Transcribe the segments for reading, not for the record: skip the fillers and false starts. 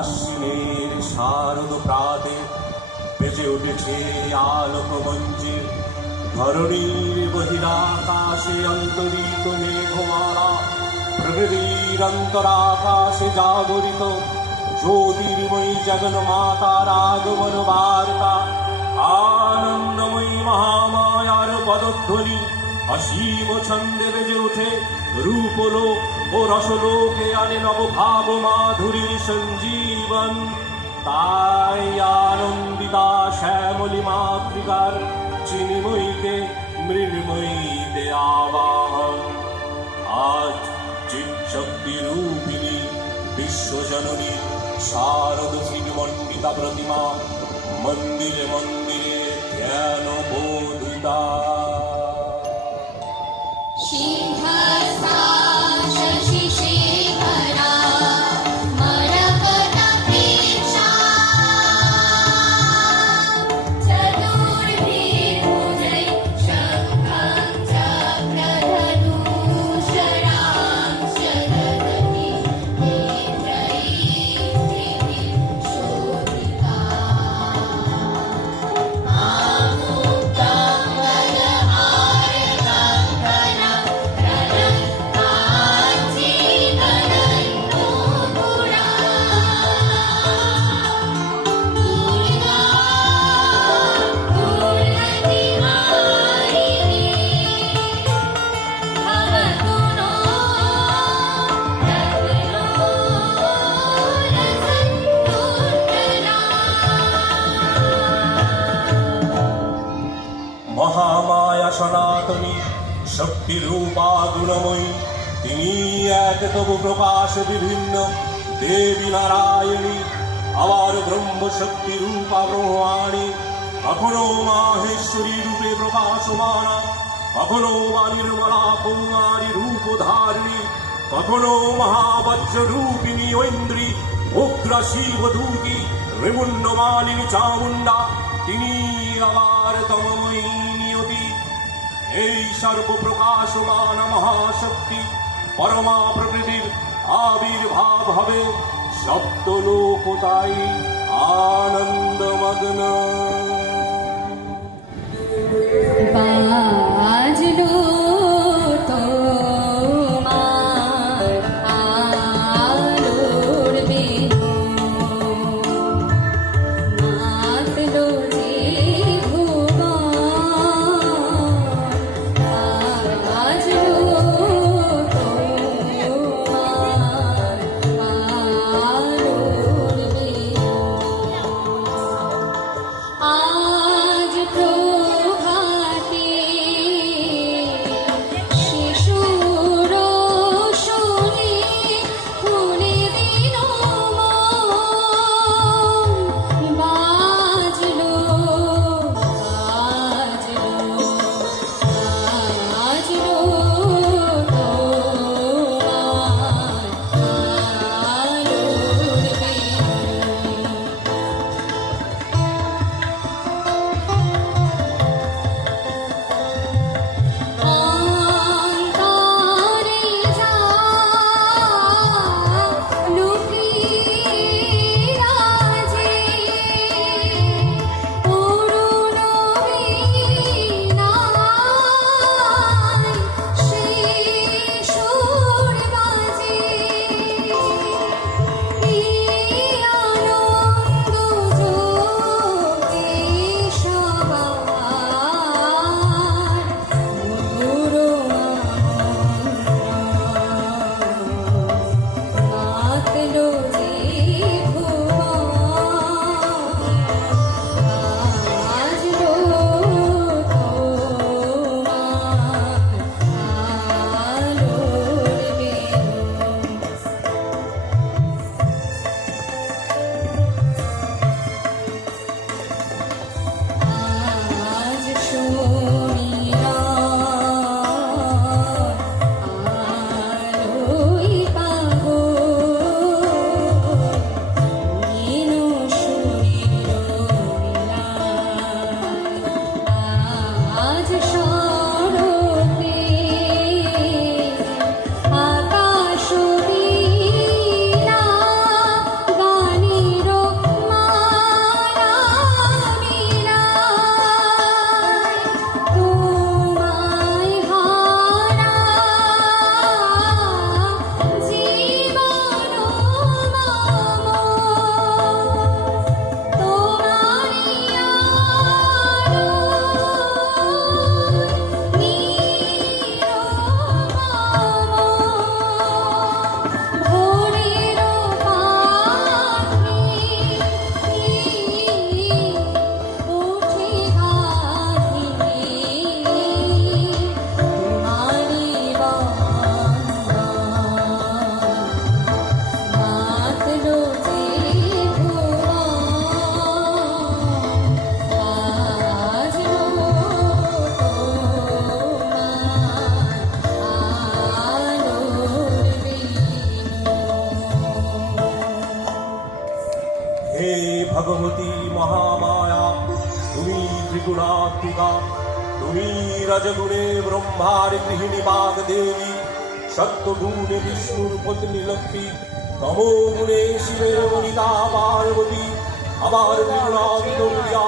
আশ্বিনের শারদ প্রাতে বেজে উঠেছে আলোক মঞ্চে, ধরণীর বহিরাকাশে অন্তরিত মেঘমালা, প্রকৃতির অন্তরাকাশে জাগরিত জ্যোতির্ময়ী জগন মাতার আগমন বার্তা, আনন্দময়ী মহামায়ার পদধ্বনি অসীম ছন্দে বেজে ওঠে, রূপলোক ও রসলোকে আনে নবভাব মাধুরীর সঞ্জীবন। তাই আনন্দিতা শ্যামলী মাতৃকার চিন্ময়ীতে মৃন্ময়ীতে আবাহন। আজ চিৎশক্তি রূপিণী বিশ্বজননী শারদ শ্রীমণ্ডিতা প্রতিমা মন্দিরে মন্দিরে ধ্যান বোধিতা। মহামায়া সনাতনী শক্তিরূপা গুণময়ী, তিনি এক তবু প্রকাশ বিভিন্ন দেবী নারায়ণী, আবার ব্রহ্মশক্তি রূপা ব্রহ্মাণী, কখনো মাহেশ্বরী রূপে প্রকাশমানা, কখনো বা নির্মলা কৌমারী রূপ ধারিণী, কখনো মহাবজ্র রূপিণী ঐন্দ্রী, উগ্র শিবদূতি ত্রিপুণ্যমালিনী চামুণ্ডা, তিনি আবার তমময়ী নিয়তি। এই সর্বপ্রকাশমান মহাশক্তি পরমা প্রকৃতির আবির্ভাব হবে, সপ্তলোক তাই আনন্দমগ্ন। বাজলো গুণাত্মিকা, তুমি রজগুণে ব্রহ্মার গৃহিণী বাগ দেবী, সত্যগুণে বিষ্ণুর পত্নী লক্ষ্মী, তমোগুণে শিবের বনিতা পার্বতী, আবার ত্রিগুণাতীত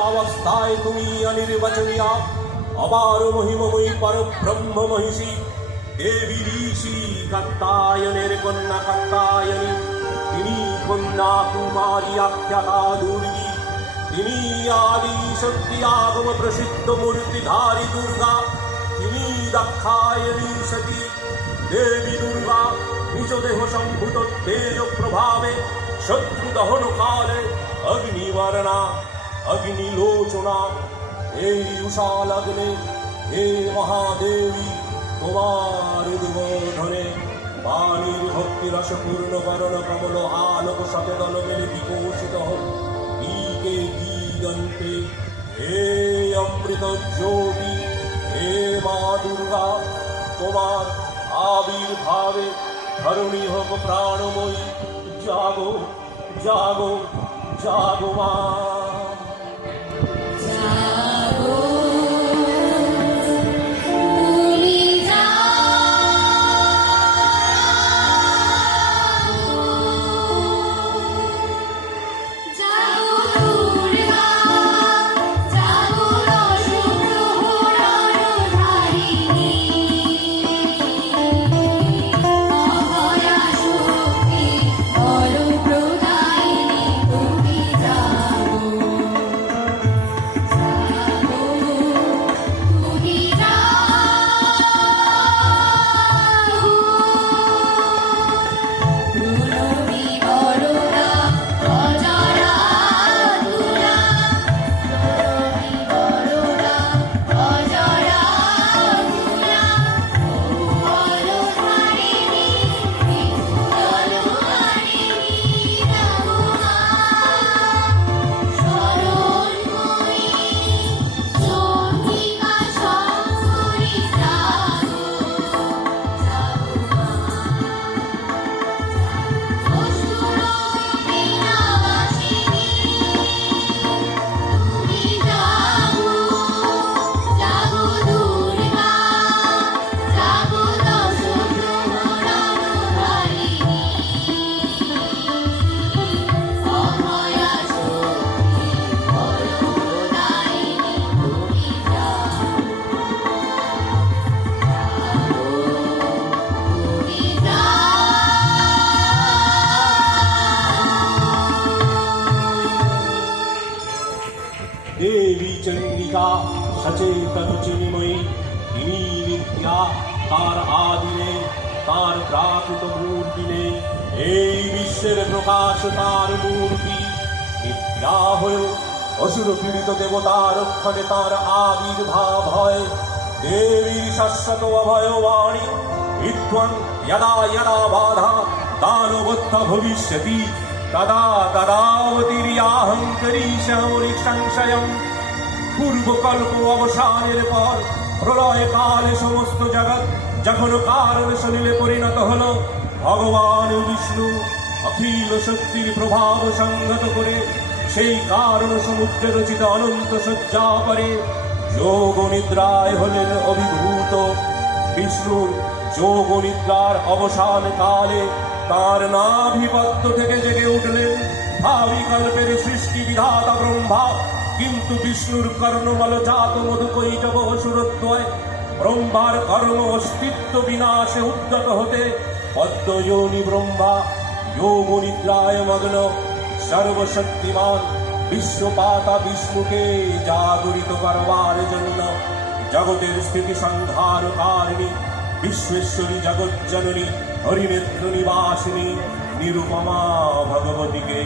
অবস্থায় তুমি অনির্বচনীয়া, আবার মহিমময়ী পরব্রহ্ম মহিষী, দেবী ঋষি কাত্তায়নের কন্যা কাত্তায়নী, তিনি কন্যা কুমারী আখ্যাতা দুর্গী, তিনি আদি শক্তি আগম প্রসিদ্ধ মূর্তিধারী দুর্গা, তিনি দাক্ষায়ণী সতী। দেবী দুর্গা নিজ দেহ সম্ভূত তেজ প্রভাবে শত্রু দহন কালে অগ্নিবর্ণা অগ্নিলোচনা। এই উষা লগ্নে হে মহাদেবী, তোমার উদ্বোধনে বাণীর ভক্তি রসপূর্ণ বরণ কমল আলোক শতদলনের বিকশিত হোক দিকে দিগন্তে। হে অমৃত জ্যোতি, হে মা দুর্গা, তোমার আবির্ভাবে ধরণী হোক প্রাণময়ী। জাগো জাগো জাগো মা। দেবী চন্ডিকা সচেতন চিন্ময়ী, তিনি নিত্যা, তার আদিনে তার প্রাকৃত মূর্তি নেই। এই বিশ্বের প্রকাশ তার মূর্তি। নিত্যা হয়ে অসুর পীড়িত দেবতার রক্ষণে তার আবির্ভাব হয়। দেবীর শাশ্বত অভয়বাণী বিদ্বান যদা যদা বাধা দানবত্থ ভবিষ্যতি তদা তদাবতীর্যাহংকরী শৌরিক সংশয়ম। পূর্বকল্প অবসানের পর প্রলয়কালে সমস্ত জগৎ যখন কারণ সলিলে পরিণত হল, ভগবান বিষ্ণু অখিল শক্তির প্রভাব সংগত করে সেই কারণ সমুদ্রে রচিত অনন্ত সজ্জা করে যোগ নিদ্রায় হলেন অভিভূত। বিষ্ণুর যোগ নিদ্রার অবসান কালে তার নাভিপত্য থেকে জেগে উঠলেন ভাবি কল্পের সৃষ্টি বিধাতা ব্রহ্মা। কিন্তু বিষ্ণুর কর্ণমল জাত মধুকৈটব অসুরদ্বয় ব্রহ্মার কর্ম অস্তিত্ব বিনাশে উদ্যত হতে পদ্মযোনি ব্রহ্মা যোগ নিদ্রায় মগ্ন। সর্বশক্তিমান বিশ্বপাতা বিষ্ণুকে জাগরিত করবার জন্য জগতের স্থিতি সংহার কারিণী বিশ্বেশ্বরী জগজ্জননী হরিনেত্র নিবাসিনী নিরুপমা ভগবতীকে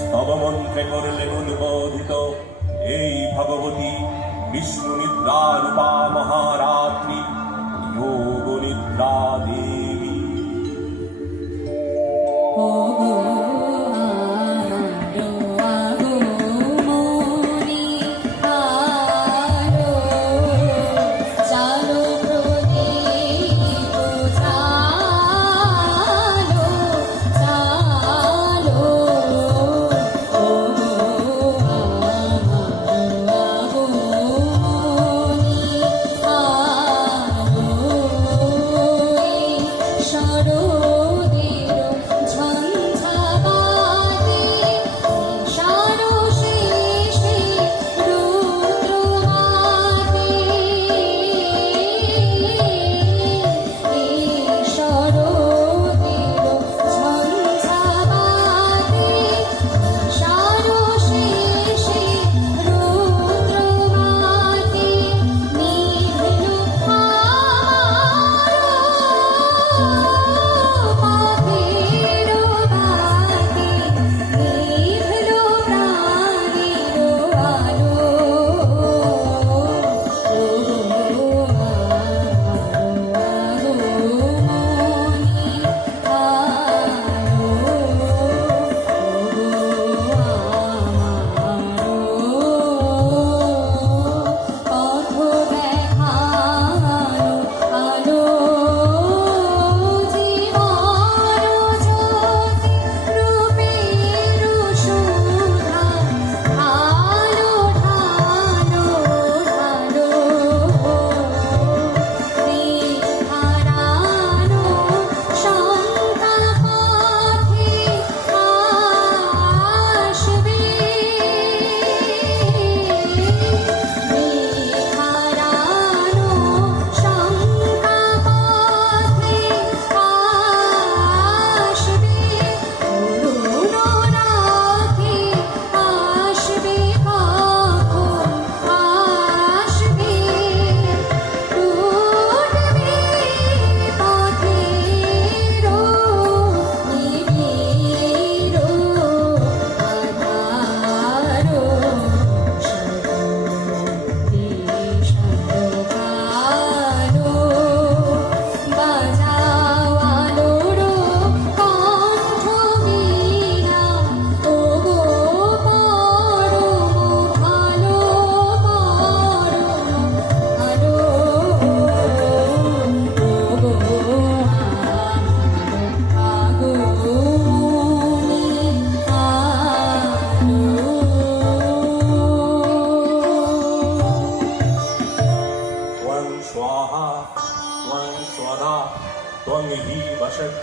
স্তবমন্ত্রে করলেন উদ্বোধিত। এই ভগবতী বিষ্ণু নিদ্রা রূপা মহারাত্রি যোগ নিদ্রা দেবী।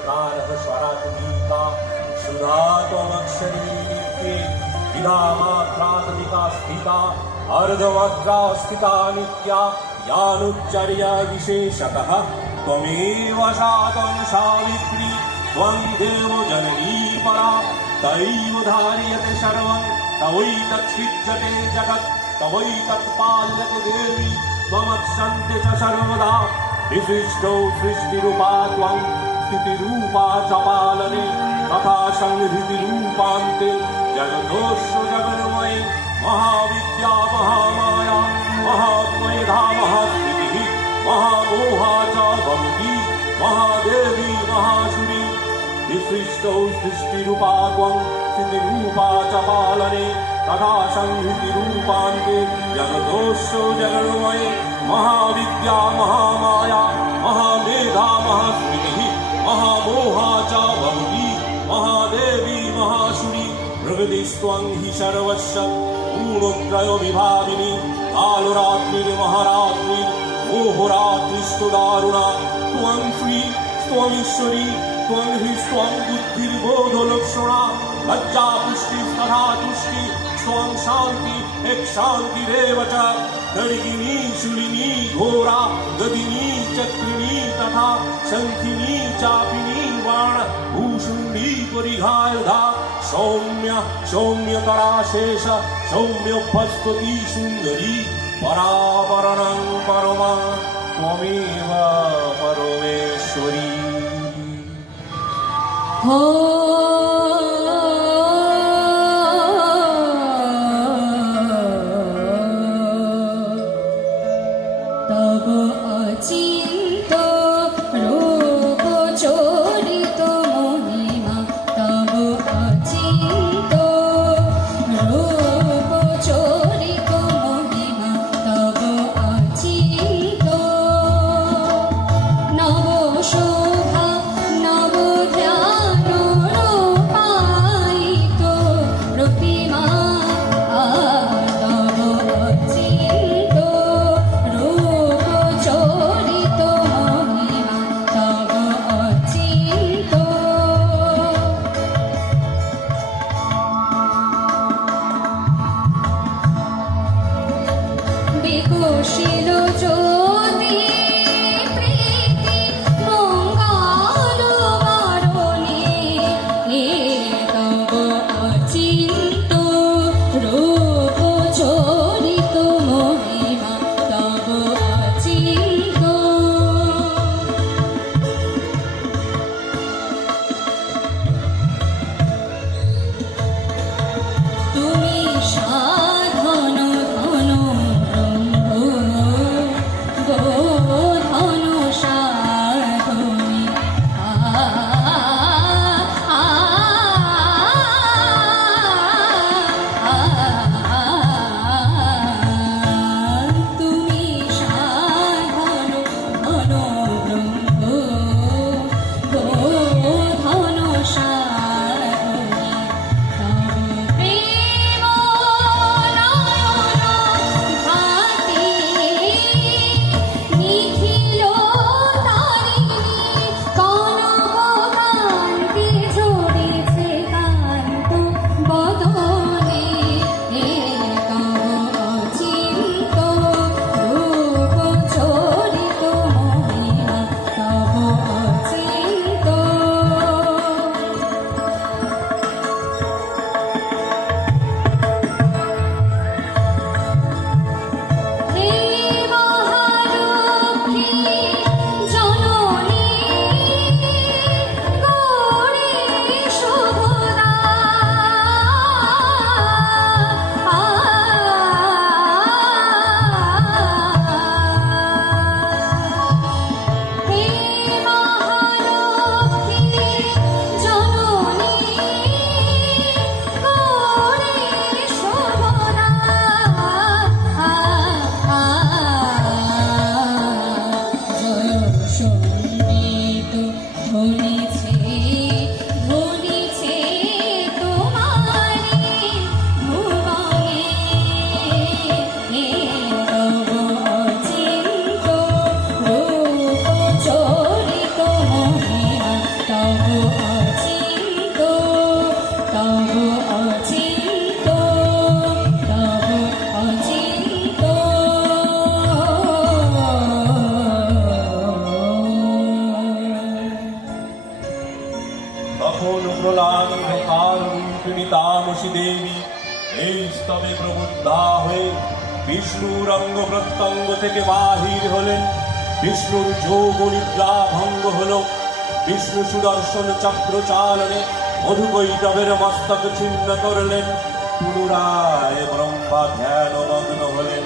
ऋषिकारः स्वरात्मिका सुधा त्वमक्षरी नित्ये विधा मात्रात्मिका स्थिता अर्धमात्रा स्थिता नित्या यानुच्चर्या विशेषतः त्वमेव सा त्वं सावित्री त्वं देवो जननी परा तैव धार्यते सर्वं तवैतच्छिद्यते जगत् तवैतत्पाल्यते देवी त्वमक्षन्ते च सर्वदा विशिष्टौ सृष्टिरूपा त्वं स्थितिरूपा च पालने तथा संहृतिरूपान्ते जगतोऽस्य जगन्मये महाविद्या महामाया महात्मेधा महास्थितिः महामोहा च भवति महादेवी महासुरी विशिष्टौ सृष्टिरूपा त्वं स्थितिरूपा च पालने तथा संहृतिरूपान्ते जगतोऽस्य जगन्मये महाविद्या महामाया महामेधा महास्मृतिः महामोहा च भवति महादेवी महासुरी प्रकृतिस्त्वं हि सर्वस्य पूर्णत्रयविभागिनी कालरात्रिर्महारात्रिर्मोहरात्रिस्तु दारुणा त्वं श्री त्वमीश्वरी त्वं हि त्वं बुद्धिर्बोधलक्षणा लज्जा पुष्टिस्तथा तुष्टि त्वं शान्ति एक शान्तिरेव च गर्गिनी शूलिनी घोरा गदिनी चक्रिणी तथा शङ्खिनी चापिनी बाण भूषुण्डी परिघायुधा सौम्य सौम्यतरा शेष सौम्योपस्थिति सुन्दरी परावरणं परमा त्वमेव परमेश्वरी हो तब अचिन्त रोग चोरित महिमा तब अचिन्त रोग चोरित महिमा तब अचिन्त नव शोभा नव ध्यान তখন প্রলাঙ্গকার রূপিণী তামসী দেবী এই স্তবে প্রবুদ্ধা হয়ে বিষ্ণুর অঙ্গ প্রত্যঙ্গ থেকে বাহির হলেন। বিষ্ণুর যোগ নিদ্রা ভঙ্গ হল। বিষ্ণু সুদর্শন চক্র চালনে মধুকৈটবের মস্তক ছিন্ন করলেন। পুনরায় ব্রহ্মা ধ্যানমগ্ন হলেন।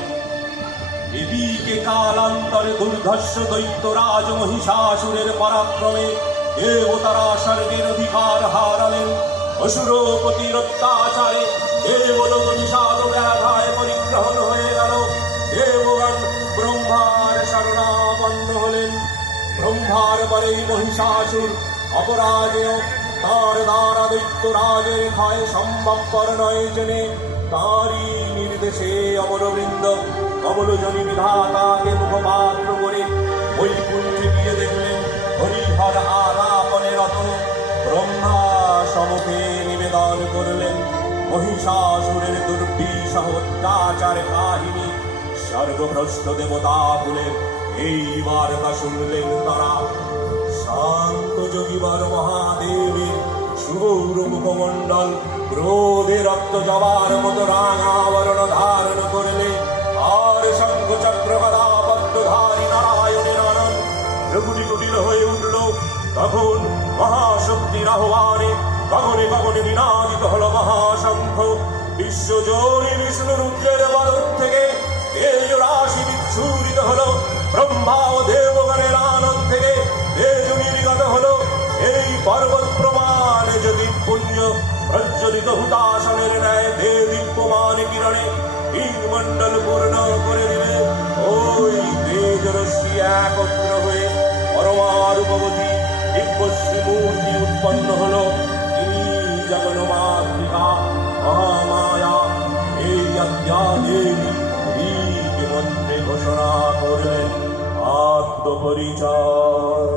এদিকে কালান্তরে দুর্ধর্ষ দৈত্যরাজ মহিষাসুরের পরাক্রমে দেবতারা স্বর্গের অধিকার হারালেন। অসুরপতির অত্যাচারে দেবলোক বিষাদ ব্যাধায় পরিগ্রহণ হয়ে গেল। দেবগণ ব্রহ্মার শরণাপন্ন হলেন। ব্রহ্মার পরেই মহিষাসুর অপরাজেয়। তার দ্বারা দৈত্যরাজের ক্ষয় সম্ভবপর নয় জেনে তাঁরই নির্দেশে অমরবৃন্দ কমলজনী বিধাতাকে মুখপাত্র করে বৈকুণ্ঠে গিয়ে দেখলেন হরিহর আলাপনে রত। ব্রহ্মা সমুখে নিবেদন করলেন মহিষাসুরের দুর্বিষহ অত্যাচার কাহিনী। স্বর্গভ্রষ্ট দেবতা বলেন এই বার্তা শুনলেন তারা। শান্ত যোগীবর মহাদেবের সুগৌর মুখমণ্ডল ক্রোধে রক্ত জবার মতো রাঙাবরণ ধারণ করলে। আর শঙ্খ চক্র গদা পদ্মধারী নারায়ণের আনন্দ ভ্রুকুটি কুটিল হয়ে উঠল। তখন মহাশক্তির আহ্বানে গগনে গগনে নিনাদিত হল মহাশঙ্খ। বিশ্বজোড়ী বিষ্ণু রুদ্রের বদর থেকে তেজ রাশি বিচ্ছুরিত হল। ব্রহ্মা ও দেবগণের আনন্দ থেকে তেজ নির্গত হল। এই পর্বত প্রমাণে যদি পুঞ্জ প্রজ্বলিত হুতাসনের ন্যায় দেদীপ্যমান কিরণে হিমমণ্ডল পূর্ণ করে দিলে। ওই তেজ রশ্মি একত্র হয়ে পরমারূপবতী দিব্যশ্রী মূর্তি উৎপন্ন হল। তিনি জগন্মাতৃকা মহামায়া। এই আজ্ঞা দেবী বীজ মন্ত্রে ঘোষণা করলেন আত্মপরিচয়।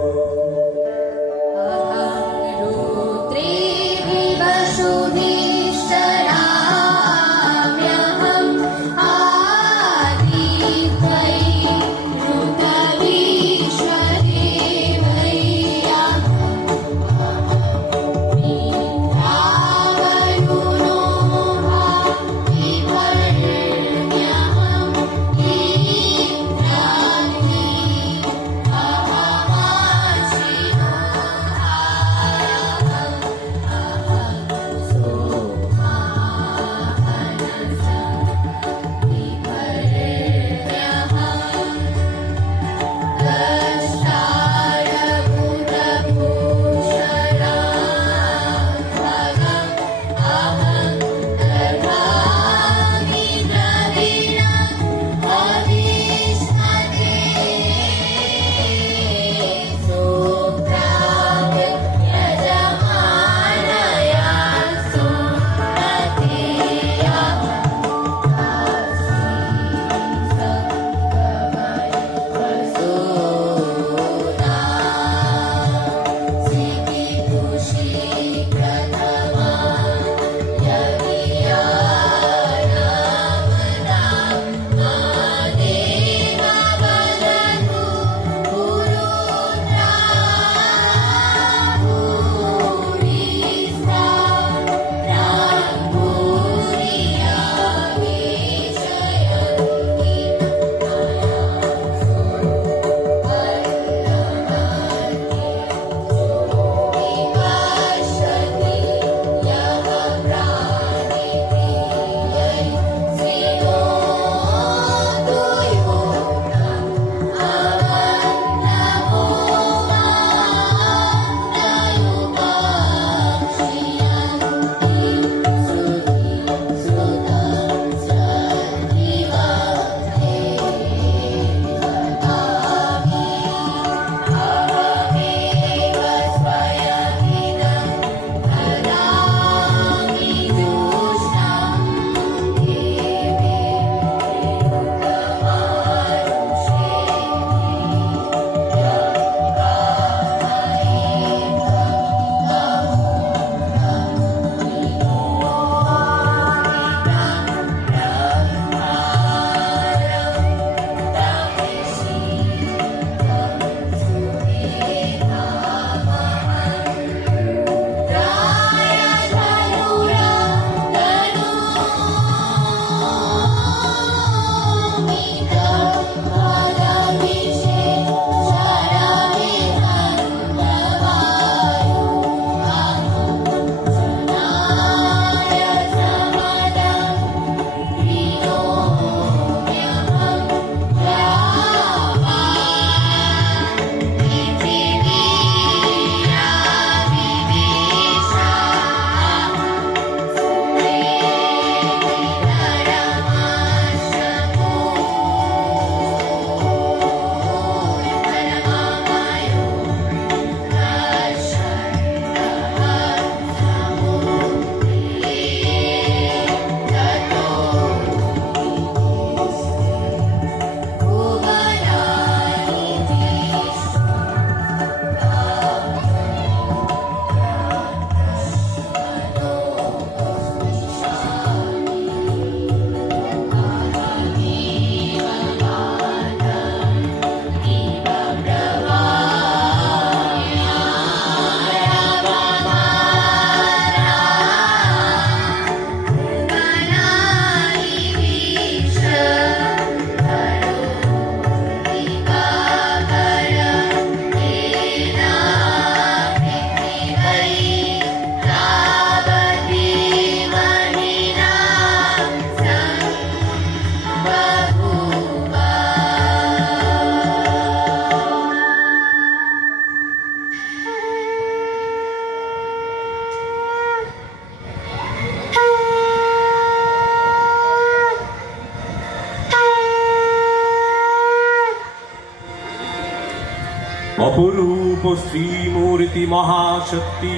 অপরূপ শ্রীমূর্তি মহাশক্তি,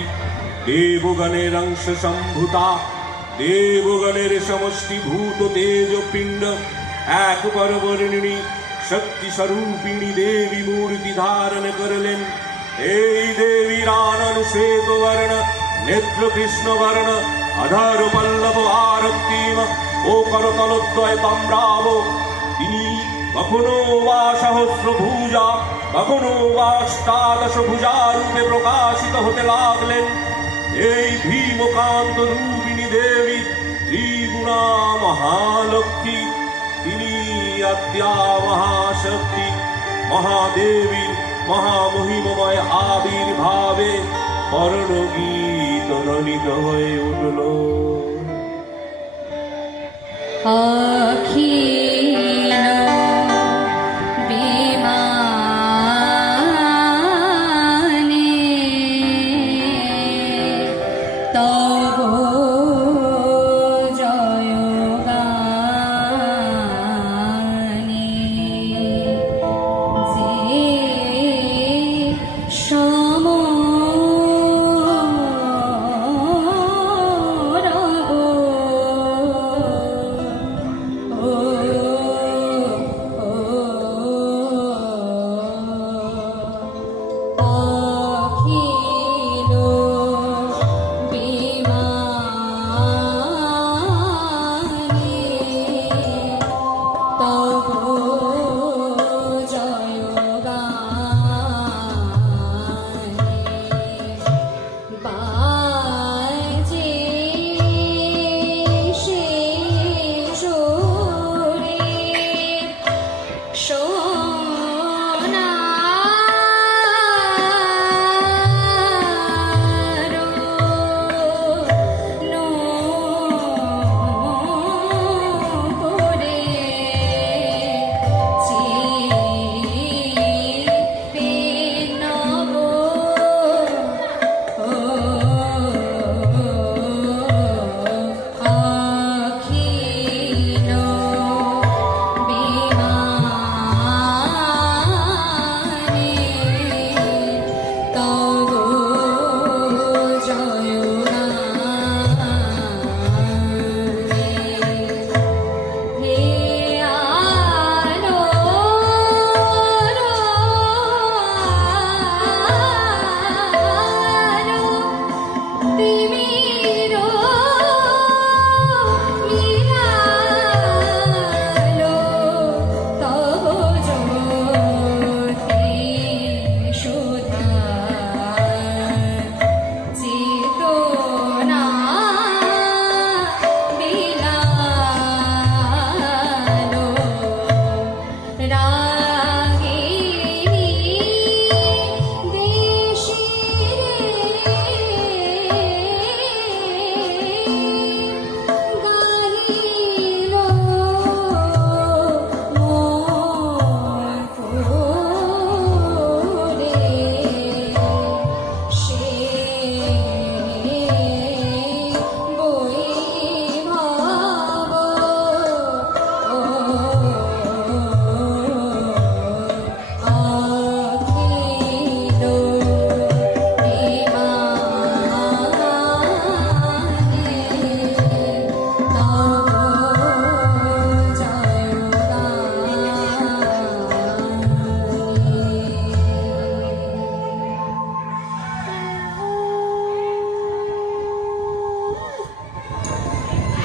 দেবগণের অংশ সম্ভূতা, দেবগণের সমষ্টিভূত তেজ পিণ্ড, এক পরবর্ণিনী শক্তি স্বরূপিণী দেবী মূর্তি ধারণ করলেন। এই দেবীর আনন শ্বেত বর্ণ, নেত্র কৃষ্ণ বর্ণ, আধার পল্লব আরক্তিম ও করতলদ্বয় তাম্রাব। তিনি কখনো বা সহস্র ভুজা, কখনো বা অষ্টাদশ ভুজা রূপে প্রকাশিত হতে লাগলেন। এই ভীমকান্ত রূপিণী দেবী ত্রিগুণা মহালক্ষ্মী, তিনি আদ্যা মহাশক্তি মহাদেবীর মহামহিমময় আবির্ভাবে বর্ণগীত ধ্বনিত হয়ে উঠল। অখিল বিমানে তব জয়গানে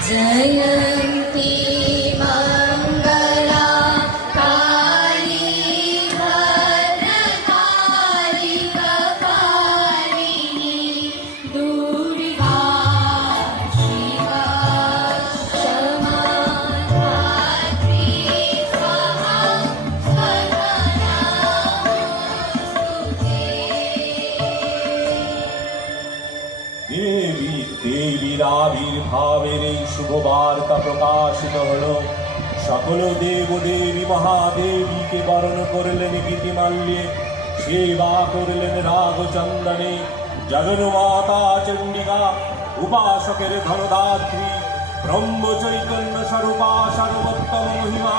যে जयन्ती मङ्गला काली भद्रकाली कपालिनी दुर्गा शिवा क्षमा धात्री स्वाहा स्वधा नमोस्तुते। দেবীর আবির্ভাবের এই শুভ বার্তা প্রকাশিত হল। সকল দেব দেবী মহাদেবীকে বরণ করলেন গীতিমাল্যে, সেবা করলেন রাগচন্দনে। জগন্মাতা চণ্ডিকা উপাসকের ধনদাত্রী, ব্রহ্ম চৈতন্য স্বরূপা সর্বোত্তম মহিমা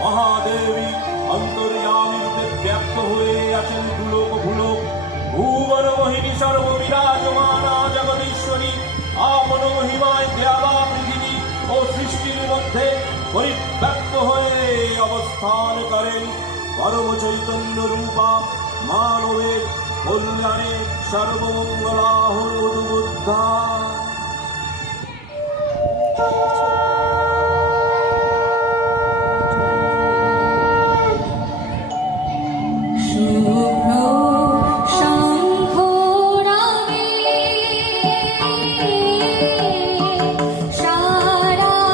মহাদেবী অন্তর্যামী রূপে ব্যক্ত হয়ে আছেন ভুলোক ভুলোক ভুবন মোহিনী সর্ববিরাজমানা জগদীশ্বরী আপন মহিমায় দেওয়া পৃথিবী ও সৃষ্টির মধ্যে পরিব্যাপ্ত হয়ে অবস্থান করেন পরম চৈতন্য রূপা মানবের কল্যাণে সর্বমঙ্গলাহর বুদ্ধা। শুভ্র শঙ্খ রাগে সারালি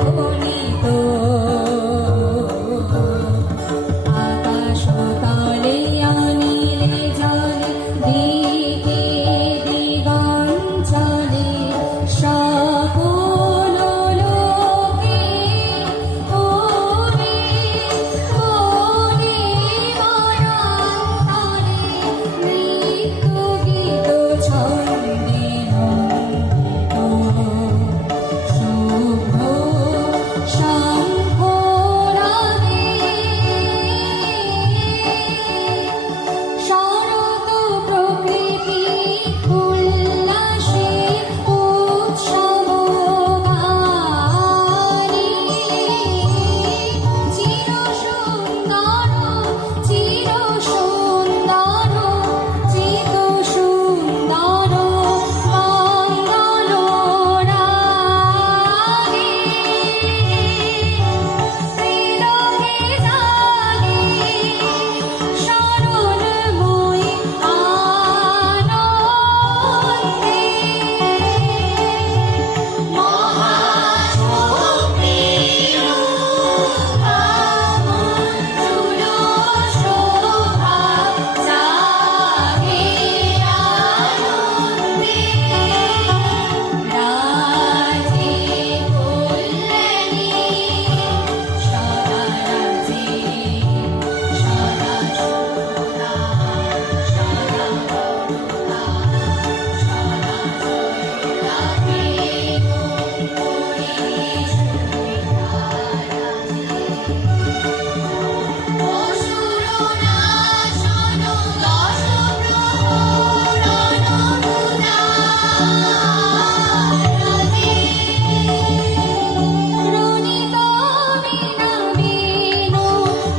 ধ্বনিত আকাশ তলে আনিলে জলে দিকে দিগঞ্চলে সকল লোকে ওরে ওরে মরান্তরে মৃত্যু গীত ছন্দে নন্দিত শুভ্র শঙ্খ রাগে শরৎ প্রকৃতি উল্লাসে উৎসব গানে চির সুন্দর চিত সুন্দর মঙ্গল রাগে হৃদয়ে জাগে শরণময়ী আনন্দে মহাশক্তিরূপামণ্ডল শোভা জাগে আনন্দে রাজে কল্যাণী সদা রাজে সদা শোভা সদা করুণা সদা রাধে রণিত বিনাবিন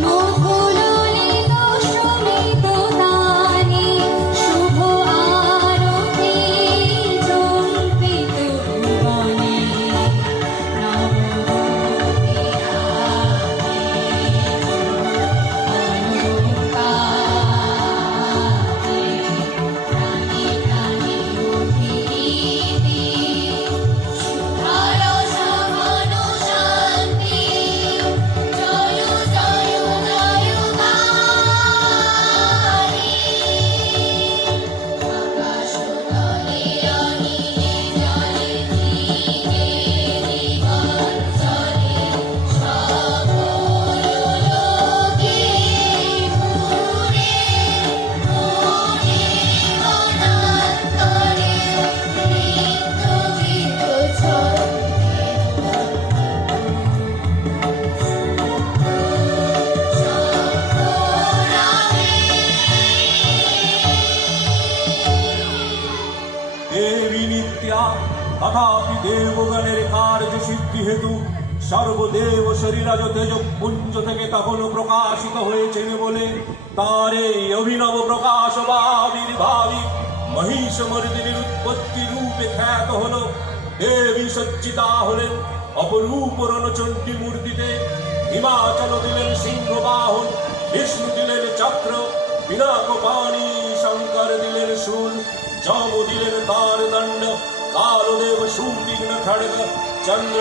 মধুললিত শোভিত তানে শুভ আরতি জম্পিত ভুবনে প্রাণে প্রাণে অভিরীতি সুধার সঘন শান্তি জয় জয় জয় গানে আকাশ তলে অনিলে জলে দিকে দিগঞ্চলে সকল লোকে ঘুরে মনে মনান্তরে মৃত্যু গীত দেবী নিত্যা তথাপি দেবগণের কার্য সিদ্ধি হেতু সর্বদেব শরীরাজ তেজ পুঞ্জ থেকে তখনও প্রকাশিত হয়েছেন বলে তার এই অভিনব প্রকাশ বা আবির্ভাবী মহিষ মর্দিনীর উৎপত্তি রূপে খ্যাত হল। দেবী সজ্জিতা হলেন অপরূপ রণচণ্ডী মূর্তিতে, হিমাচল দিলেন সিংহবাহন, বিষ্ণু দিলেন চক্র, বিনাকপাণি শঙ্কর দিলেন শূল, যম দিলেন তার দণ্ড, কালদেব সুতীক্ষ্ণ খড়গ, চন্দ্র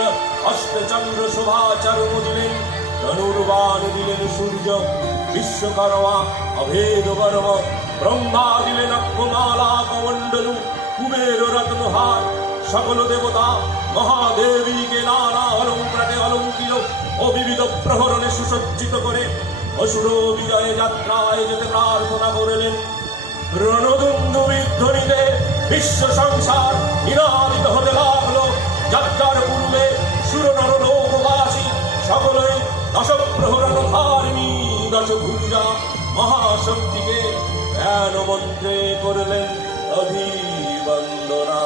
অষ্টচন্দ্র শোভা চর্ম দিলেন, ধনুর্বাণ দিলেন সূর্য, বিশ্বকর্মা অভেদ বর্ম, ব্রহ্মা দিলেন অক্ষমালা কমণ্ডলু, কুবের রত্নহার, সকল দেবতা মহাদেবীকে নানা অলঙ্কারে অলঙ্কিত ও বিবিধ প্রহরণে সুসজ্জিত করে অসুর বিজয় যাত্রায় যেতে প্রার্থনা করলেন। রণদুন্দুভীর ধ্বনিতে বিশ্ব সংসার নিনাদিত হতে লাগলো। যাত্রার পূর্বে সুর নর লোকবাসী সকলে দশপ্রহরণধারিণী দশভুজা মহাশক্তিকে ধ্যান মন্ত্রে করলেন অভিবন্দনা।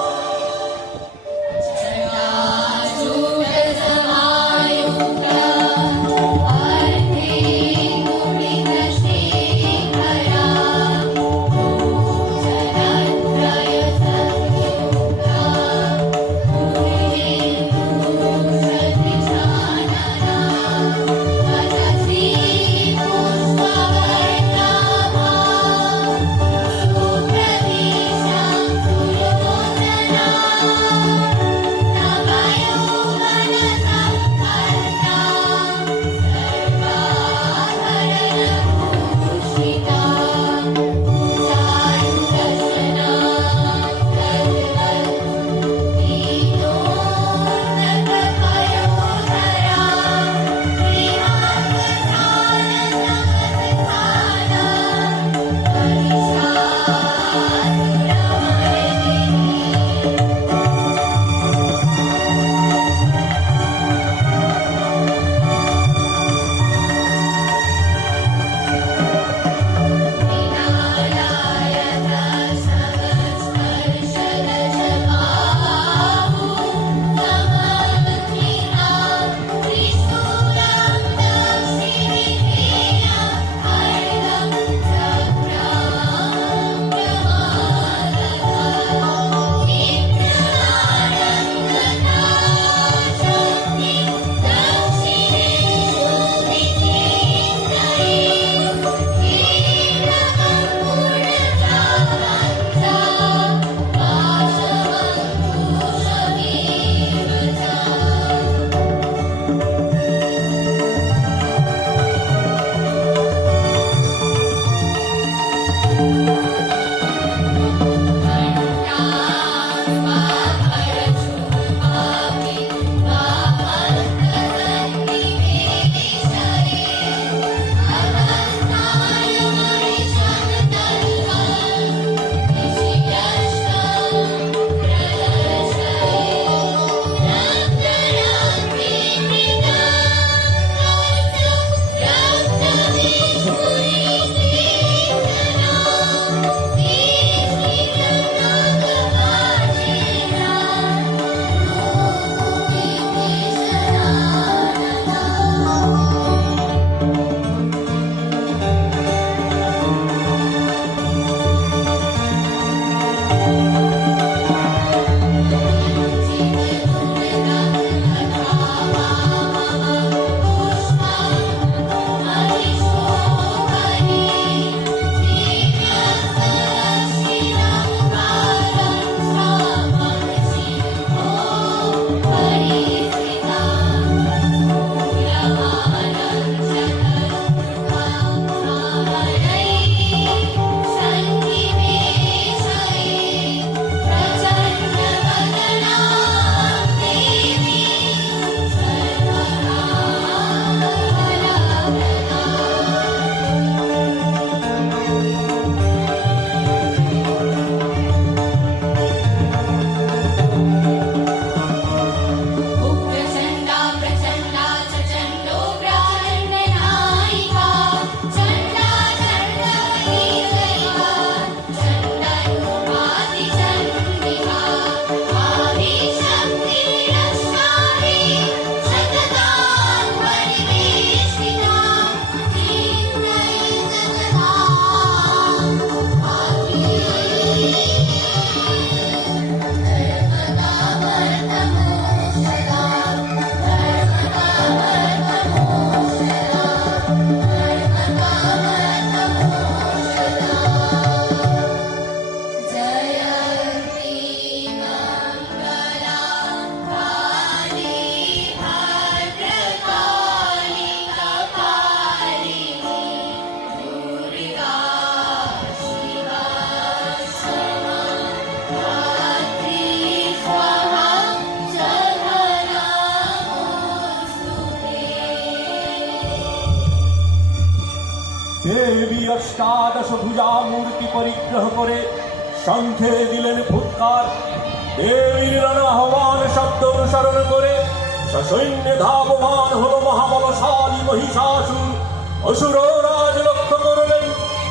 দেবী অষ্টাদশ ভুজা মূর্তি পরিগ্রহ করে শঙ্খে দিলেন ফুৎকার। দেবীর রণ আহ্বান শব্দ অনুসরণ করে সসৈন্যে ধাবমান হলো মহাবলশালী মহিষাসুর। অসুররাজ লক্ষ্য করলেন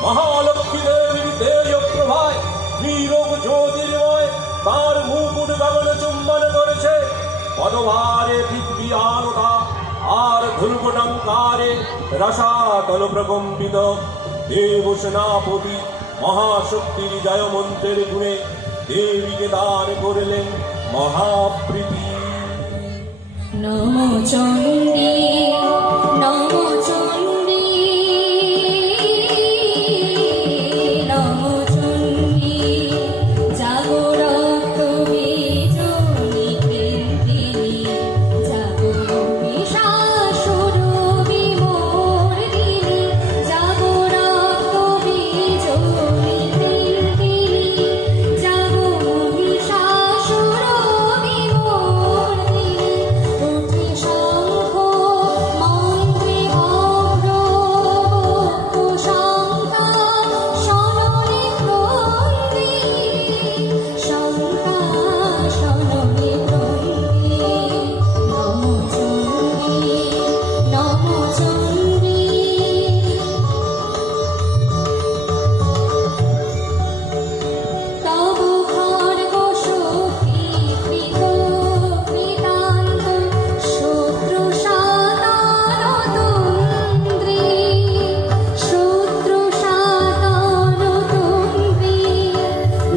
মহালক্ষ্মী দেবীর তেজ প্রভায় নীরব জ্যোতির্ময় তার মুকুট গগনে চুম্বন করেছে। পদভারে পৃথিবী আলোটা আর ধূর্গটঙ্কারে রসাতল প্রকম্পিত। দেব সেনাপতি মহাশক্তির জয় মন্ত্রের গুণে দেবীকে দান করলেন মহাপ্রীতি। নমো চণ্ডী নমো চণ্ডী নমো চণ্ডী জাগরত বিজনী কৃন্তিনী জাগো মহিষাসুর বিমর্দিনী জাগরত বিজনী কৃন্তিনী জাগো মহিষাসুর বিমর্দিনী উঠে শঙ্খ মন্ত্রে অভ্র শঙ্কা শননে প্রন্দিনী শঙ্কা শননে প্রন্দিনী নমো চণ্ডী নমো চণ্ডী তব খড়গ শক্তিকৃত কৃতান্ত শত্রু সাতানতন্ত্রী শত্রু সাতানতন্ত্রী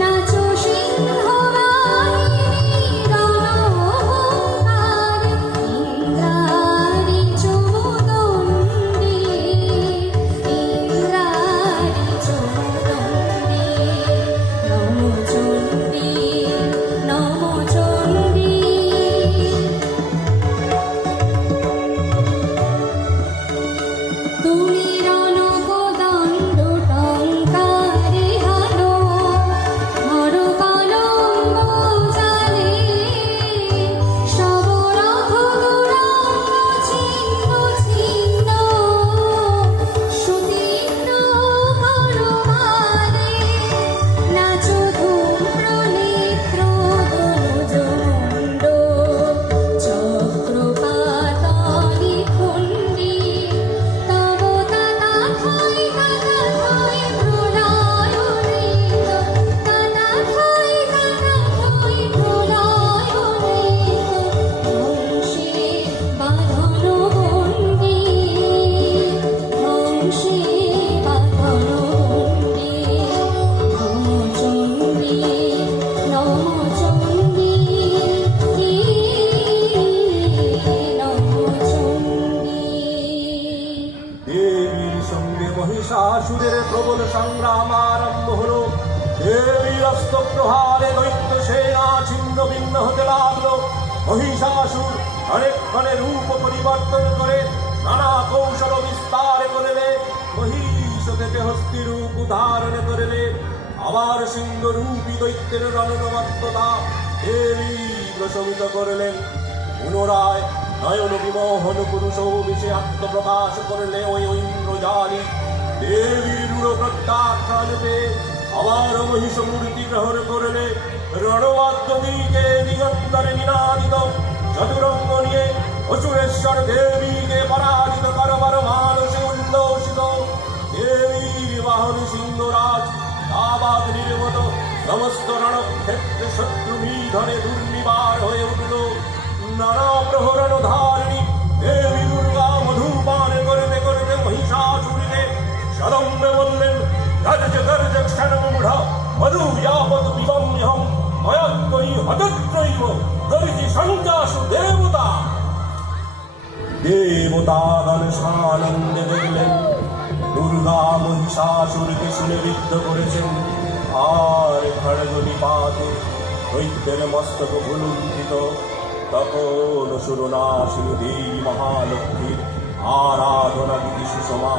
নাচো সিংহবাহিনী রণহুঙ্কার ইন্দ্রারি চমুদণ্ডী ইন্দ্রারি চমুদণ্ডী নমো চণ্ডী নমো চণ্ডী তুমি রণকদণ্ড টঙ্কারে হানো হর কলম্ব জালে সবরথ দুরঙ্গ ছিন্ন ছিন্ন সুতীক্ষ্ণ করমালে নাচো ধূম্র নেত্র ধনুজমুণ্ড চক্রপাতলি খণ্ডী তব তাতাথৈ প্রলয়নেত তাতাথৈ প্রলয়নেত ধ্বংসে বাঁধন বন্দী ধ্বংসে বাঁধন বন্দী নমো চণ্ডী নমো চণ্ডী নমো চণ্ডী দেবীর সঙ্গে মহিষাসুরের প্রবল সংগ্রাম আরম্ভ হলো। দেবীর অস্ত্র প্রহারে দৈত্য সেনা ছিন্ন ভিন্ন হতে লাগলো। মহিষাসুর অনেকক্ষণে রূপ পরিবর্তন করে নানা কৌশল বিস্তার করলে। মহিষ থেকে হস্তি রূপ ধারণ করলে। আবার সিংহ রূপী দৈত্যের রণনমত্ততা দেবী প্রশমিত করলেন। পুনরায় নয়ন বিমোহন পুরুষ বিষে আত্মপ্রকাশ করলে ওই ঐন্দ্রজালী। দেবীর রূঢ় প্রত্যাখ্যান পেয়ে আবার মহিষ মূর্তি গ্রহণ করলে। রণবাদ্য দিকে নিরন্তরে নিনাদিত চতুরঙ্গ নিয়ে অসুরেশ্বর দেবীকে পরাজিত করবার মানসে উল্লসিত। দেবীর বাহন সিংহরাজ আবাদ নির্মত সমস্ত রণক্ষেত্রে শত্রু নিধনে দুর্নিবার হয়ে উঠল। নানা প্রহরণ ধারিণী দেবী দুর্গা মধুপান করতে করতে মহিষাসুরকে সদম্বে বললেন, গর্জ গর্জ ক্ষণমূঢ় মধু যাবৎ পিবম্যহম ময়ত্বয়ি হতত্রৈব গর্জি সঞ্চাসু দেবতা। দেবতাগণ সানন্দে দেখলেন দুর্গা মহিষাসুরকে সুনিবিদ্ধ করেছেন। আর খড়গ নিপাতে দৈত্যের মস্তক ভুলুণ্ঠিত। তখন সুরনাশিনী দেবী মহালক্ষ্মীর আরাধনা বিধি সুষমা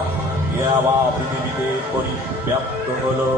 এ আবার পৃথিবীতে পরিব্যাপ্ত হলো।